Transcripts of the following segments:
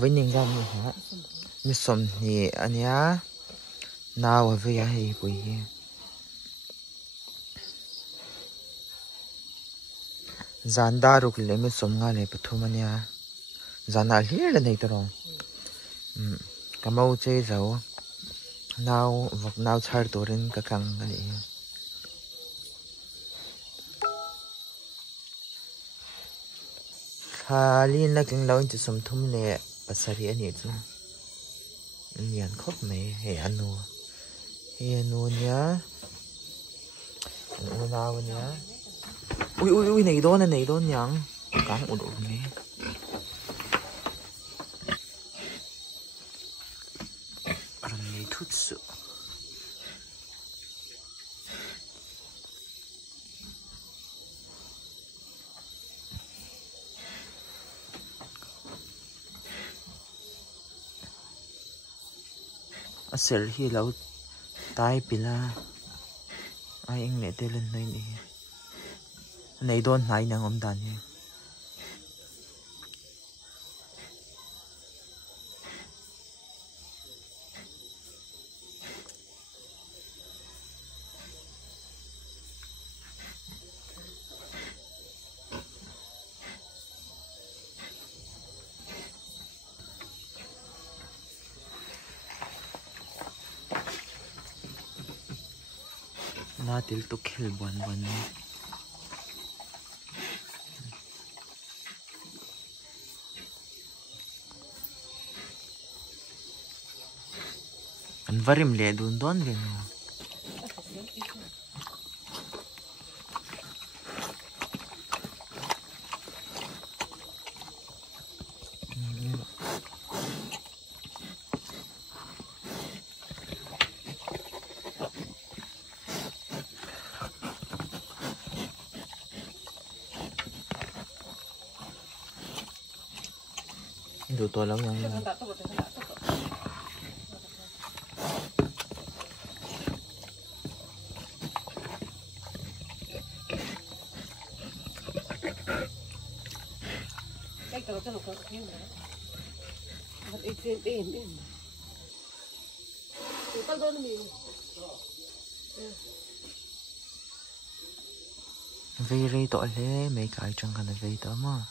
với niềm ra như hả như sầm thì anh nhá nào ở với ai bùi zanda ruk le me som nga le pathumania zana hlir le nei taro kamau che zo now vok now char torin ka kang ani khali na king law into som thum le pasari ani chu nian khop mai he anu nya anu naw nya ui này đón nhang cắn ổn ổn này anh này thút sự sel hi lâu tai pila ai anh này tên lên đây này này đón này nàng ông đàn nhé na til to khel ban an varim le dun don ve no đủ to lắm nha vì rây tội lẽ mấy cái chẳng cần là vì đó mà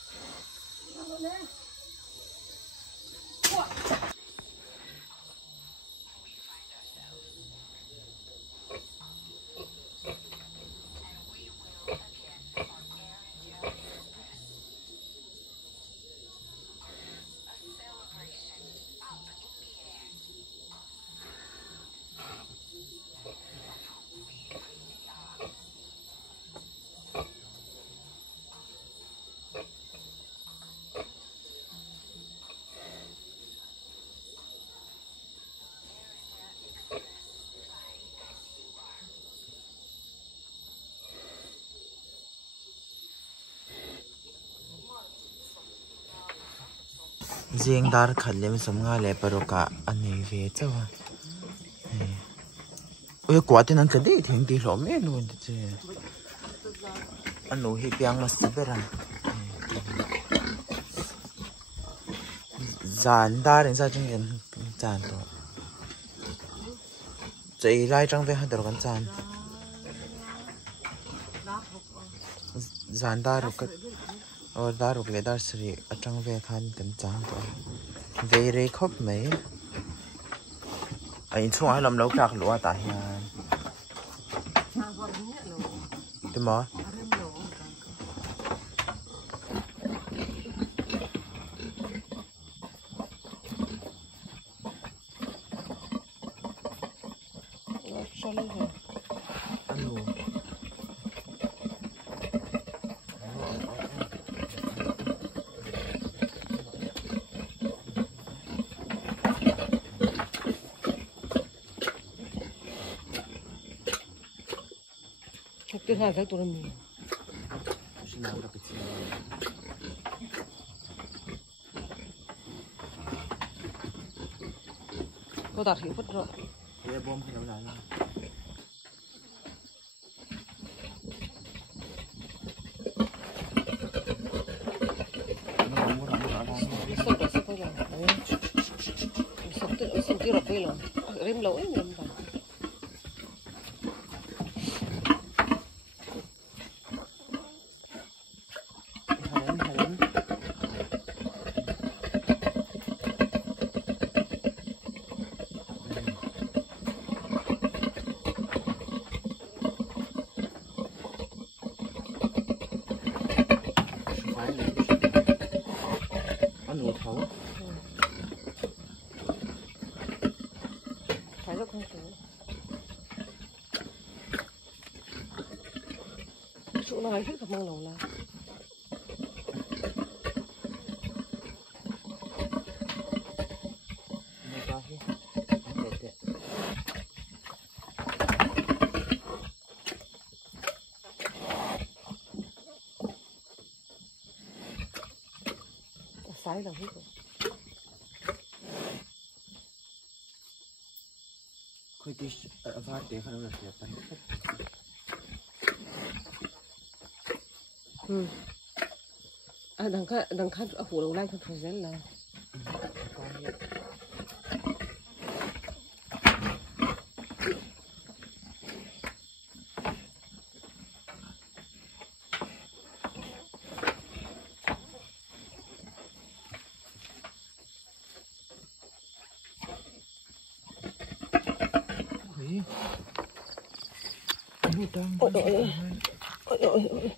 riêng dar khẩn lên sớm ngay lẽ baro cả anh ấy về cháu ôi quá thì anh cái đấy thì đi lắm ấy luôn chứ anh nói hi piang mà sắp ra dàn dar đến ra trong cái dàn đó chạy lại trong về hai đầu con dàn dar rồi और दारू के दार सरी अटंग वे खान कन चांग तो वे रे खप में आई छुआ है लम लो काक लुआ ता है तो माँ Cái này thấy tụi mình. Có đặt hiệu phất rồi. Cái bom cái nào này. Nó không có rõ ràng. Sốt rồi. Chưa rồi bây giờ rem lỗi rem phải. Phải rất không thể. Chỗ nào thích gặp măng lầu là. Sai là hết rồi. Khơi tí vát để khăn là sẽ bắn hết. À đằng khác ở phủ đầu lai không phải rất là. Ôi.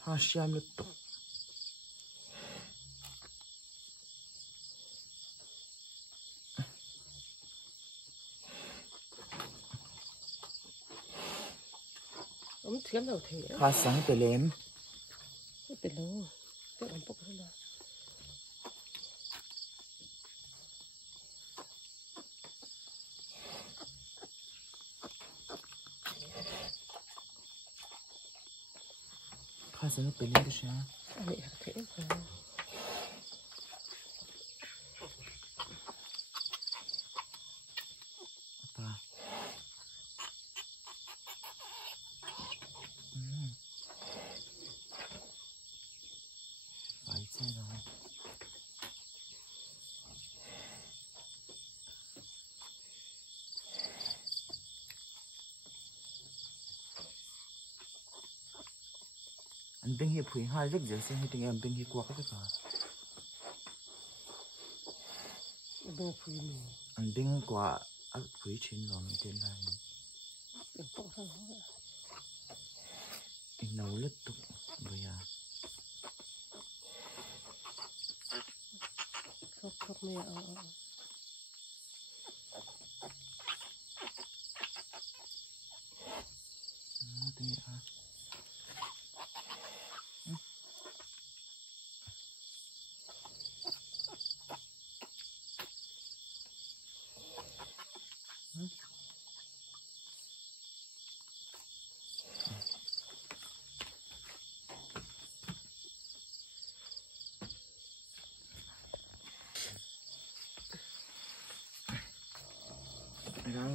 Hasham lực tục. Ông thiếm đầu thế. Khá sáng tới lém. Tới lâu. Tới ông bốc ra. Khá sáng tới lém chứ sao? Mẹ thế phải. Phải chứ rồi. Anh bên hiệp phủi hai rất dễ xem tình em bên hiệp qua cái cả. Bên phủi mình. Anh bên qua phủi chín rồi tên này. Anh nấu lứt tục bây giờ. Khóc mẹ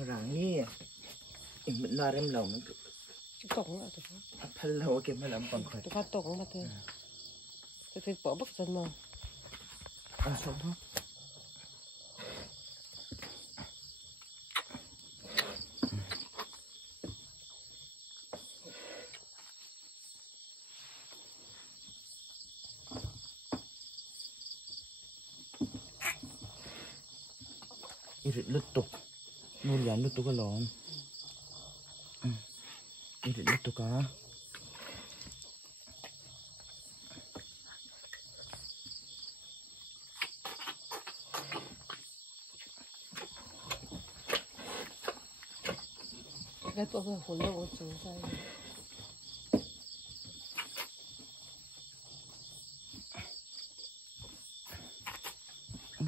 ráng đi em vẫn là em lòng tổng là tôi phải lâu cái mà làm bằng khỏi tôi phát tổng mà tôi phải bỏ bức chân mà sao thôi irit lutuk nulian lutuk along irit lutuk ah cái tôi phải hồn đâu chú sai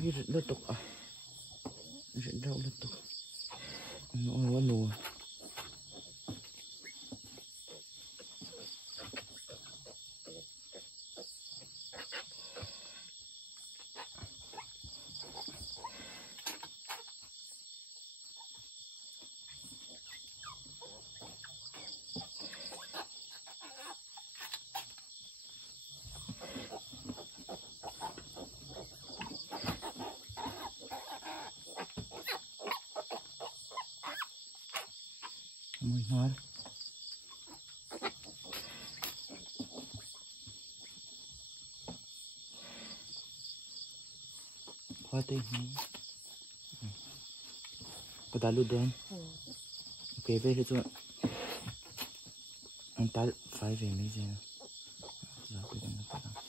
irit lutuk ah irit daw lutuk ano mùi ngon hoa tây này có đá lụt đen ok về được rồi anh ta phải về mấy giờ giờ tôi đang làm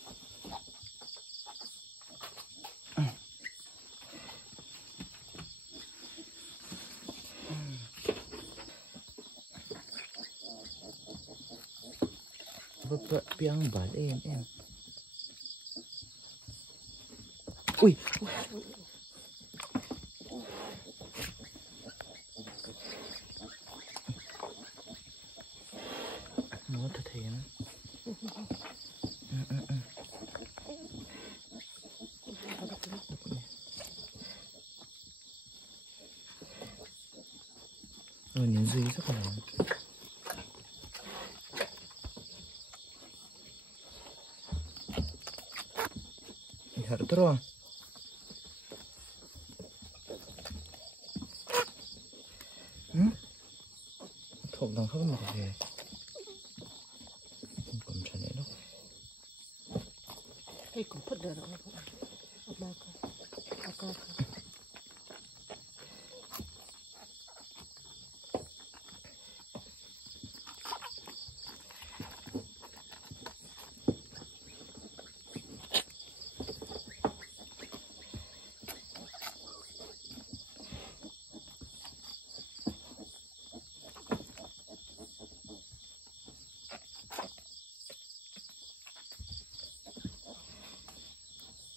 piang bal em ui nó thật thiệt rồi nhìn gì rất là hạt terus thuộc đồng không mà gì còn chả nhẽ đâu cái cũng phật được rồi mà có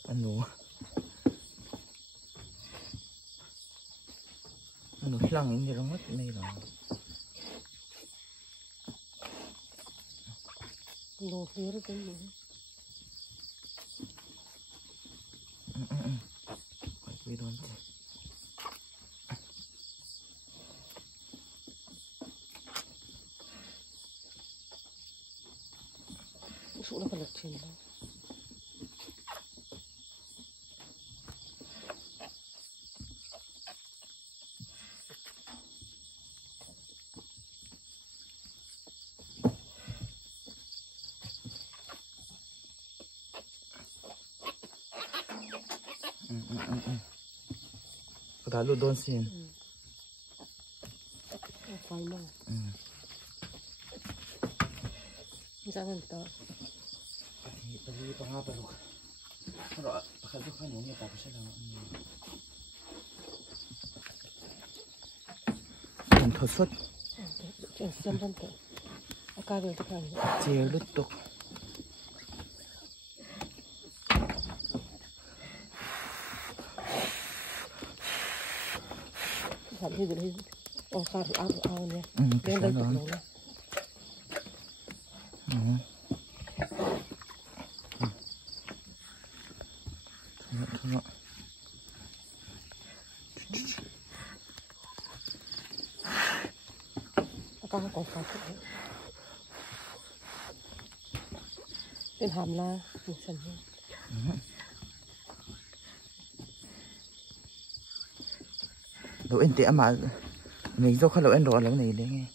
anh nụ lăng những gì trong mắt này là đồ phía đó cái gì phải quy đoán số nó còn được trên đó có đá lụt đôn xin phải mà ra gần đó thì tadi pengapa lu kalau pakai itu kan ini apa sih lah mình thở sốt chuyện xem thân thể cái về thực hành chia lứt tục làm gì đấy ô sao thì ao nha lên đây cũng nữa con còn phải thức bên hàm la mình sần hơn đồ anh tiệm mà mình do khá là anh đồ lắm này đấy nghe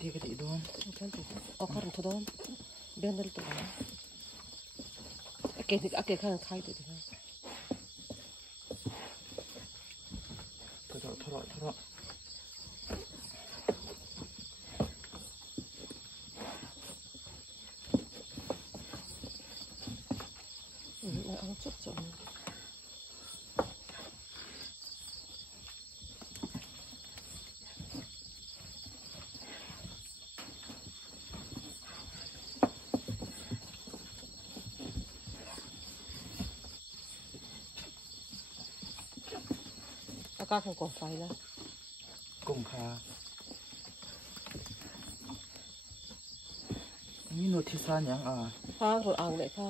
đi cái gì đó kan tu don ben dal tu ake kan khai tu thôi ăn chút chút các không còn phải nữa cùng phaนี่โนทิสานยังpha rồi ăn lại pha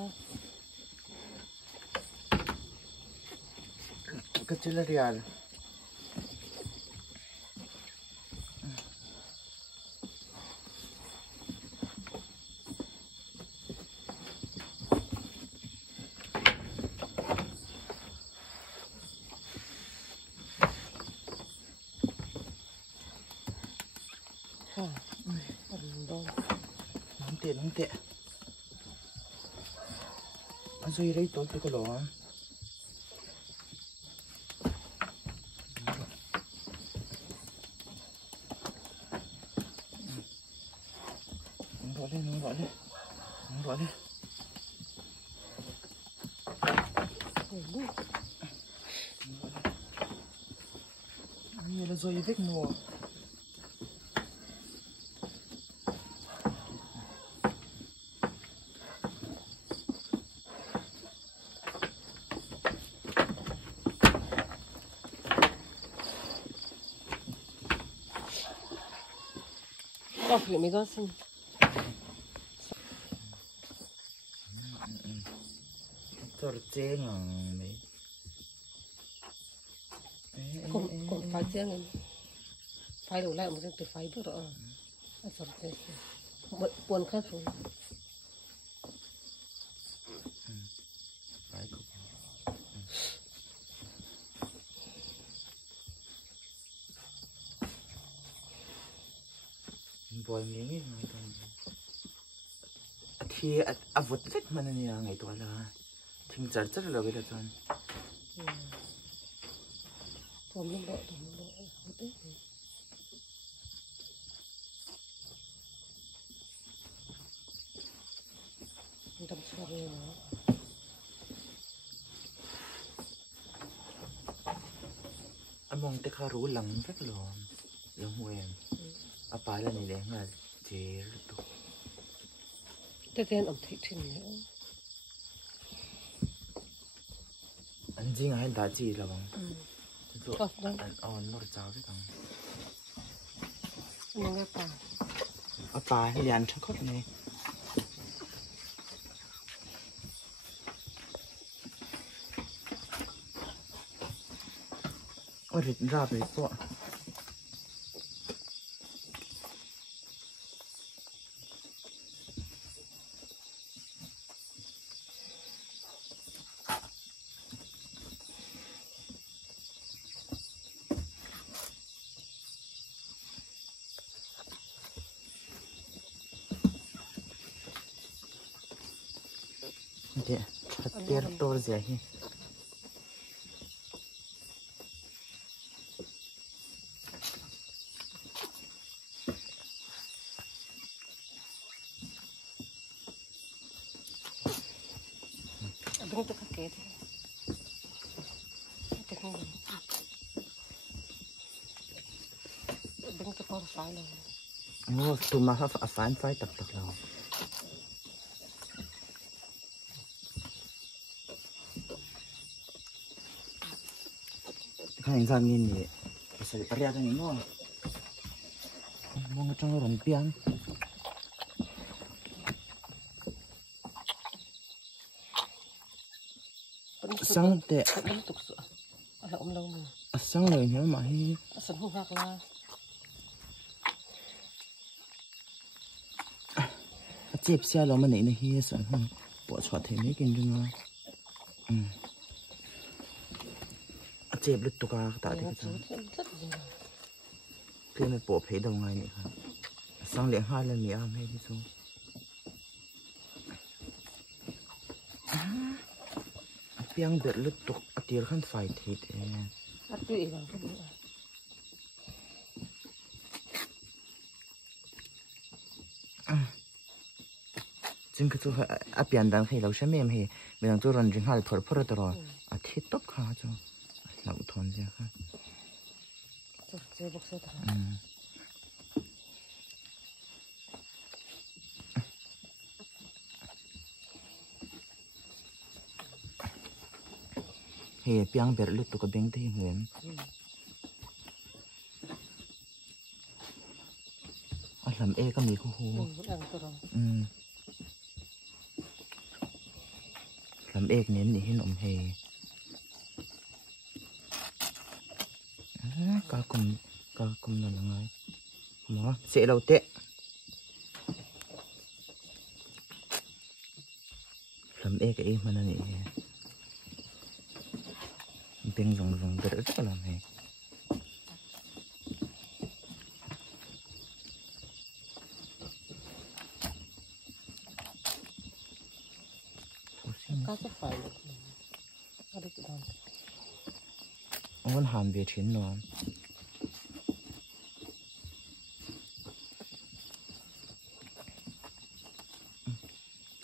kecil real tiện không tiện anh duy đấy tối cái lỗ nó gọi lên như là rồi vết mùa để mấy con xin cho được chế ngon mấy còn phải riêng này phải đổ lại một cái từ phải bớt rồi à sao thế bận buồn khác rồi bồi miếng thì vụt vết mà này ngày tuổi là thình chặt rất là cái đó chọn tôm lên độ không biết đâm sờ rồi nó anh mong tới khá rú lằng rất là lằng quen à phải là này để là chế rất tốt cái tên ẩm thị trình nữa anh riêng hay đã chỉ là bằng anh nó cháu đấy thằng nó nghe phải à phải thì ăn chắc khóc này ôi thịt ra về sọ Dia hampir tor jahi. Abang tu kakek dia. Kakek ni. Abang tu kau file lah. Oh, tu mah afan fai tak lah. Kan insan ini, bisa teriak kan ini. Mau ngecang orang piang. Sang tệ. Sang lời nhớ mà hi. Sang không hạc là. Chép xe lo mà này hi sang không. Bỏ chọt thế mấy kinh đừng à. Chép lứt tục à tại thế cái cái này bỏ phế đầu ngày này hả? Sang liền 2 lần mì ăn hay đi xuống. Piang biệt lứt tục tiệt khăn phải thịt. Ăn tươi là không biết. chính cái chỗ biển đang hay lâu xem em hay mình đang chỗ rần chính hai phở phở rồi thịt tóc khá cho lâu thon ra ha hay piang biệt lứt tụ cái bánh thì huyền làm e có mì khô khô làm e nến thì hin ổn hề cá cùng là người nó sẽ đầu tệ làm e cái em mà này tiếng rồng rất là làm hề cá sấu phải ở đây cũng ông vẫn hàm về chiến luôn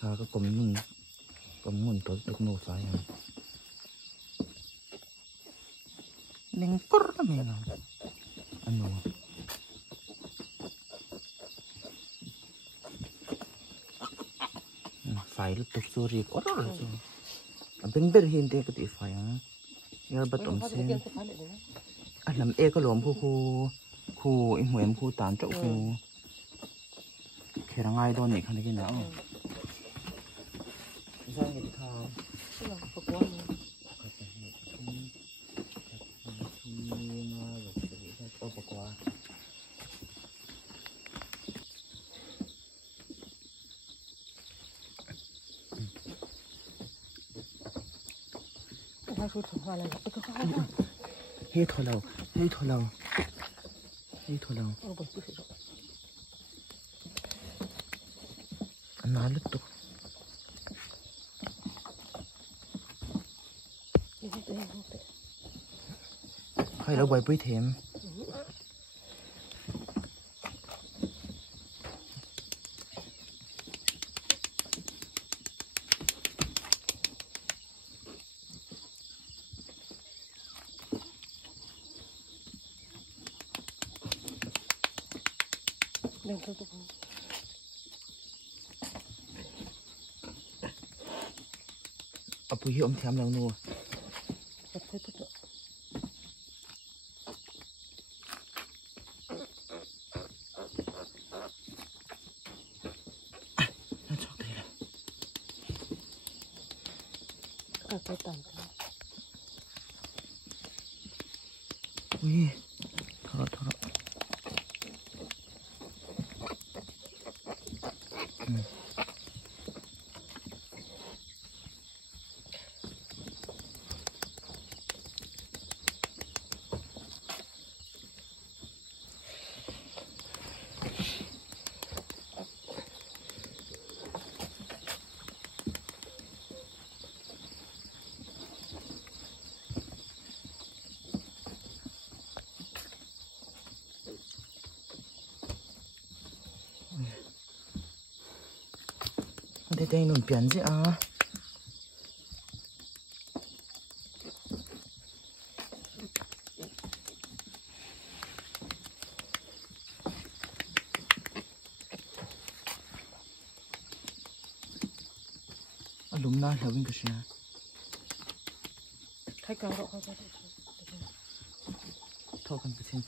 có cũng muốn tối được nô phải à nên cor mình anh nô phải lúc tục sorry cor rồi bên bên hiện tại cái phải à nhớ bắt tôm sen anh làm e có lồng khu em em khu tán chỗ khu khi ra ngay đó này khăn cái nào ra hiện thao hết thôi đâu anh nói lúc tục hay là quay bưởi thêm bùi hiệu ông thèm đâu nua nó cho đây là ui thôi đây đây nổi biển gì à lùm na hiểu bên cái gì thay cao độ thôi thôi cần cái gì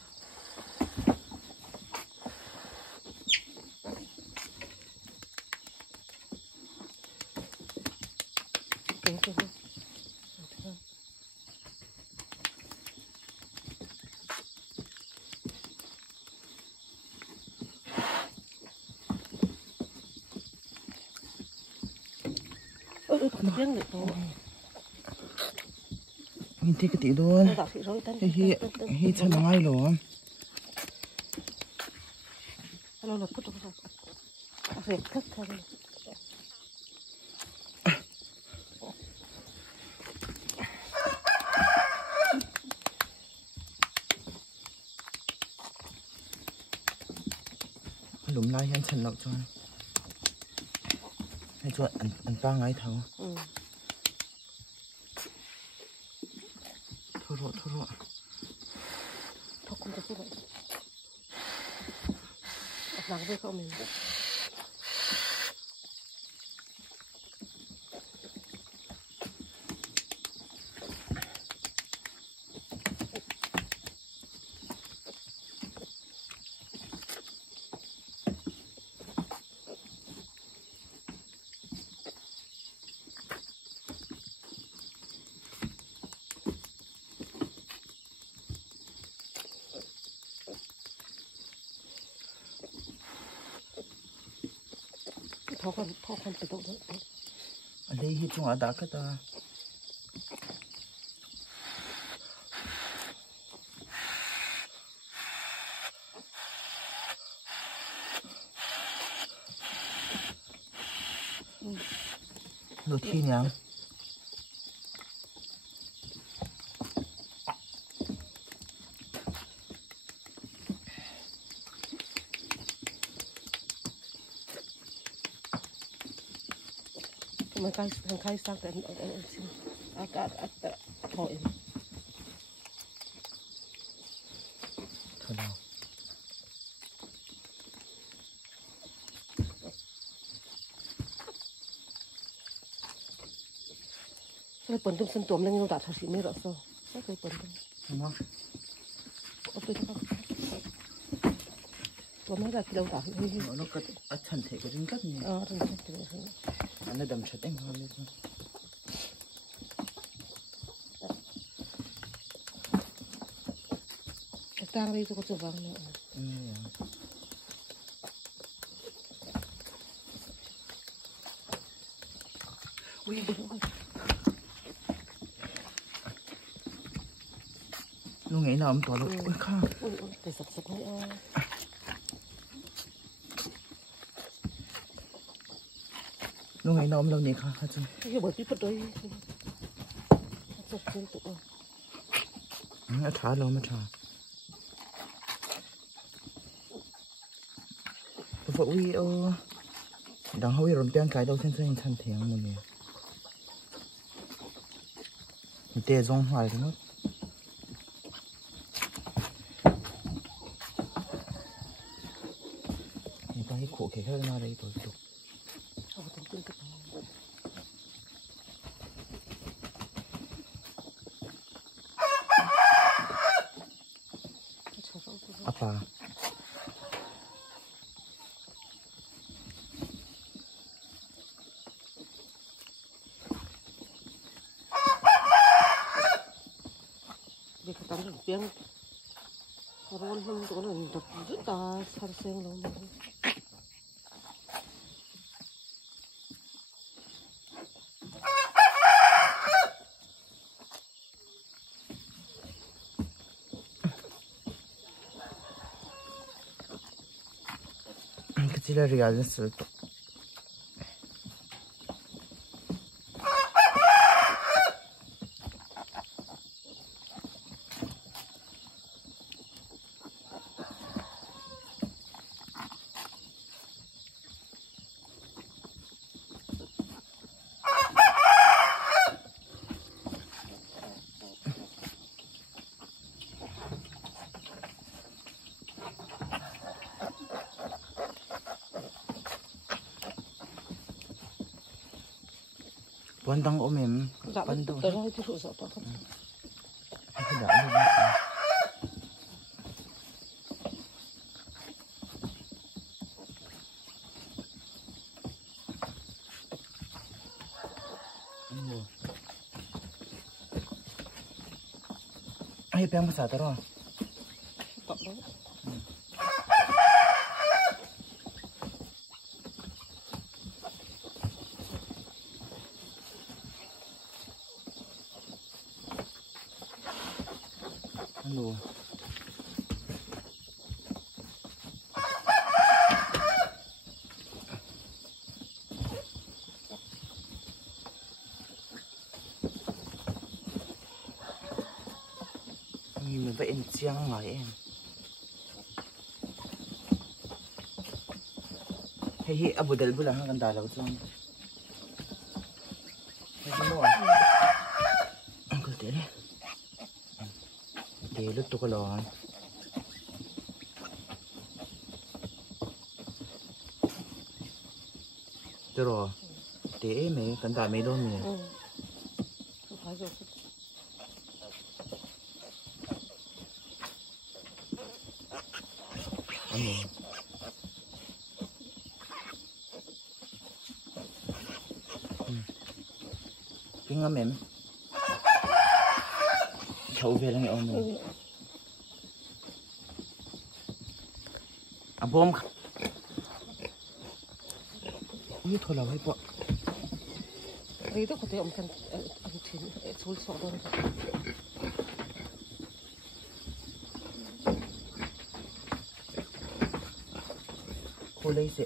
tiếng được thôi nhìn thấy cái tí luôn hi chân ngay luôn nó là cút rồi việc cất thôi lùm lai hen chân lộc cho hay cho ăn ba ngay thầu thôi rồi thôi không được vậy làm cái không mình thôi con tự động đấy ở đây hi chung ở đá cái ta đồ thi nhá มันใกล้สร้างแต่อากาศถอย เท่าเรา Saya penting sentuh meleng yang tak tersi ni rasa. Saya kaya penting. Ano? Apa itu kan? Lama dah kilau tak. Ano ka at sante ka rin ka niya. Rendah tu. Ano dam siya tayong halit mo. Sekarang itu kau coba ni. Iya. Wih, Lu nghĩ nào ông tỏ được. Ôi khá. để sập ni. Lu nghĩ nào ông lâu nhỉ khá hả chứ. Cái bởi biết đấy. Sập tu. Nó thả lâu mà thả. Tôi phải uy ô. Đang hôi rộn tiếng cái đâu xem chân thiêng một nè. Mình tê rong hoài thôi mất. Mình ta hít khổ khẽ hơn nào đây tôi tục. Apa? Dia kata yang orang yang tu kan untuk juta sarseng loh. Kecil realnya sesuatu. Pandang omem, pandang. Kalau itu susah tak kan? Tidak ada. Ayo piang besar terus. Tak tahu. Halo. Mình phải ăn chiang lại em. Hey, Abu Dhabi lah kan dah lalu tuan. Semua. Angkat dia ni. Dia lu tu kalau. Terus. Dia me kan dah me dong ni. Phải rồi. Cái ngâm em chậu về là nghe ôm rồi à bom ui thôi là hơi bọ Itu kata om kan antin sul sodon. cô lấy sẽ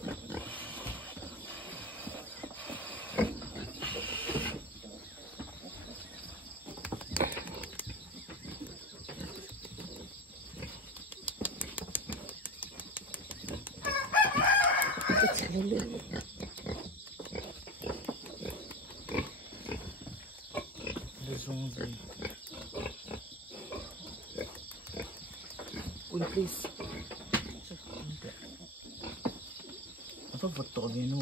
strong very. Uy, please. Hindi. Ito ba ito gino?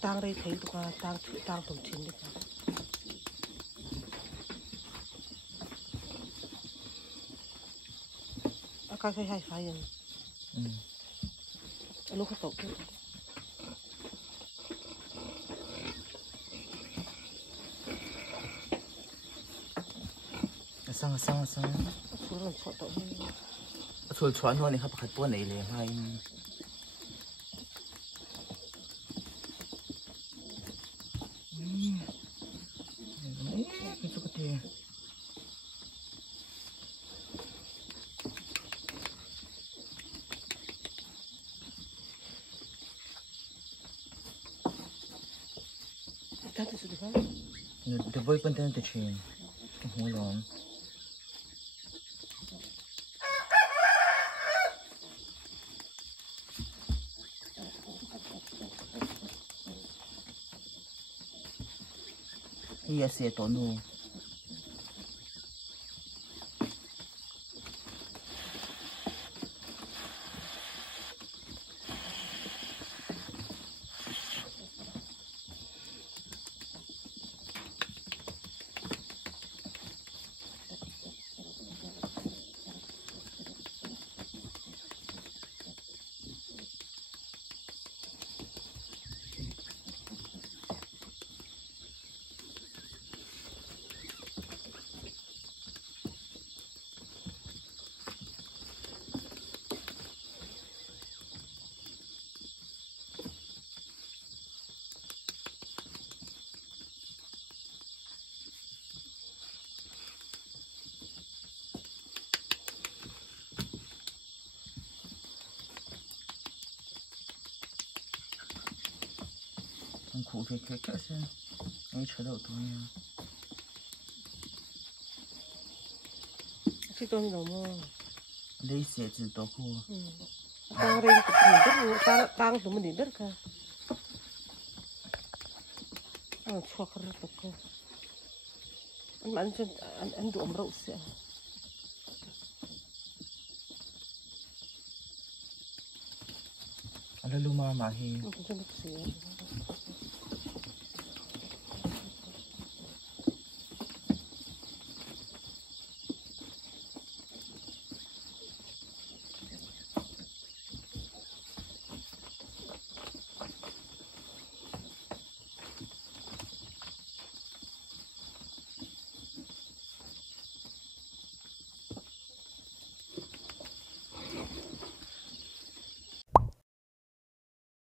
Tang ray thấy tụi tang tang tụm chín đi. Cái hay phải rồi. Lúc cái tụt. Asang. Số lần chọn tụi. Sul chuan ho ni kha pakhat pawh nei le hai. Cái gì vậy? The boy pun tengah tercium. Mulon. Iya sih tonu. Anh cụ về cái xem. Anh chờ đợi tôi nha. Chứ tôi không mà. Đây sẽ chỉ tao cô. Tang ray tụm mình đất, tang tụm mình đất cả. Chua khờ tụt cơ. Anh đủ rau sẽ. Ala luma mahi. Anh cũng chưa biết gì.